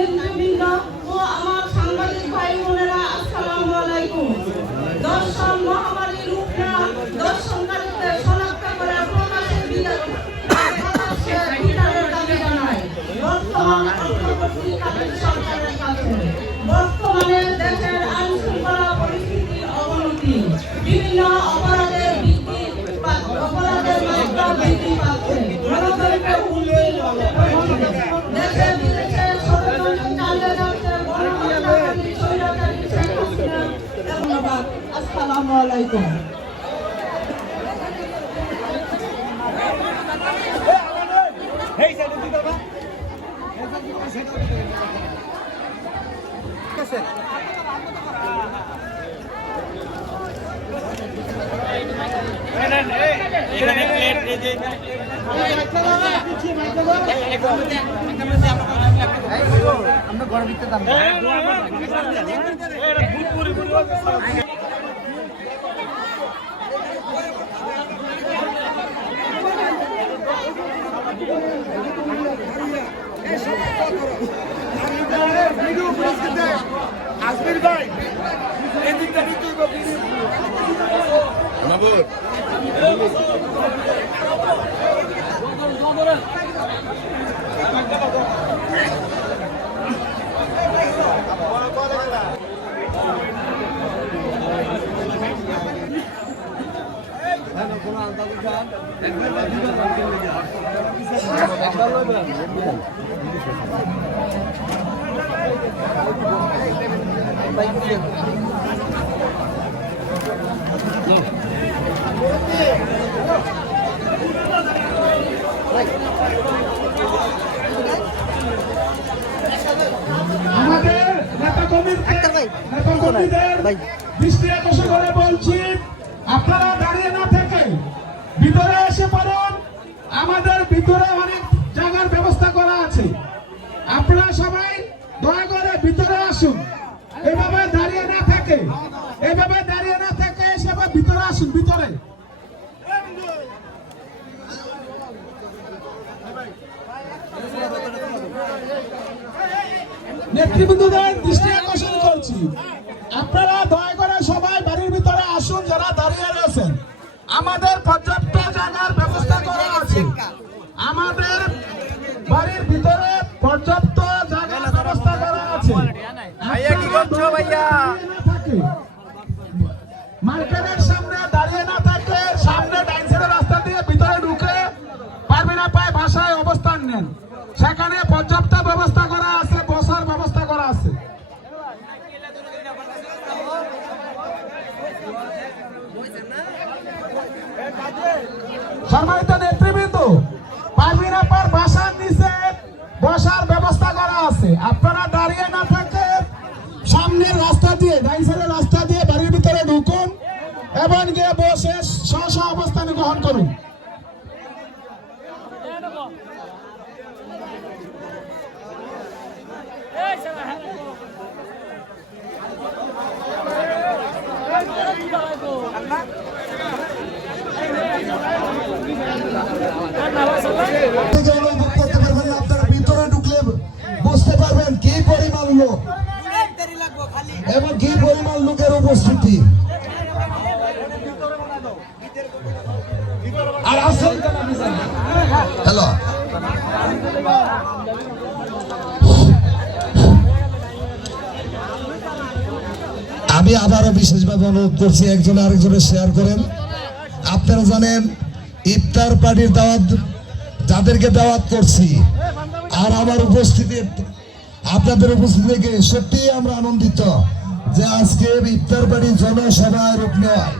নেতৃবৃন্দ ও আমার সাংবাদিক ভাই বোনেরা, আসসালামু আলাইকুম। দর্শন মহামারীর রূপ নেওয়া দর্শনকারীদের অপরাধের বৃদ্ধি অপরাধের মাত্রা বৃদ্ধি পাচ্ছে। আসসালামু আলাইকুম দিতে এখানে প্লেট এই যে আমরা ঘর ভিতরে দাম আজমির ভাই এদিকটা দিতে মাবুর আমাদের নেতা কর্মীদের দৃষ্টি আকর্ষণ করে বলছি। আপনারা দাঁড়িয়ে না থেকে ভিতরে এসে পড়ুন আমাদের ভিতরে অনেক জায়গার ব্যবস্থা করা আছে। আপনারা সবাই দয়া করে ভিতরে আসুন। এভাবে দাঁড়িয়ে না থেকে, এভাবে দাঁড়িয়ে না থেকে সবাই ভিতরে আসুন, ভিতরে। নেতৃবৃন্দদের দৃষ্টি আকর্ষণ করছি। আপনারা দয়া করে সবাই বাড়ির ভিতরে আসুন, যারা দাঁড়িয়ে রয়েছেন। আমাদের পর্যাপ্ত আমাদের বাড়ির ভিতরে পর্যাপ্ত জায়গার ব্যবস্থা করা আছে। ভাইয়া কি করছ ভাইয়া? মার্কেটের সামনে দাঁড়িয়ে না থাকে সামনে ডাইন সাইডের রাস্তা দিয়ে ভিতরে ঢুকে পারবে না পায় ভাষায় অবস্থান নেন। সেখানে পর্যাপ্ত ব্যবস্থা করা আছে বসার ব্যবস্থা করা আছে। সম্মানিত এবং গিয়ে বসে স্ব অবস্থানে গ্রহণ করুন। ভিতরে ঢুকলে বুঝতে পারবেন কি পরিমাণ লোক এবং কি পরিমাণ লোকের উপস্থিতি। হ্যালো। আমি আবারও বিশেষভাবে অনুরোধ করছি, একজন আরেকজনের শেয়ার করেন। আপনারা জানেন, ইফতার পার্টির দাওয়াত যাদেরকে দাওয়াত করছি, আর আমার উপস্থিতি, আপনাদের উপস্থিতি থেকে সত্যি আমরা আনন্দিত যে আজকে ইফতার পার্টির জনসভায় রূপ নেওয়ায়।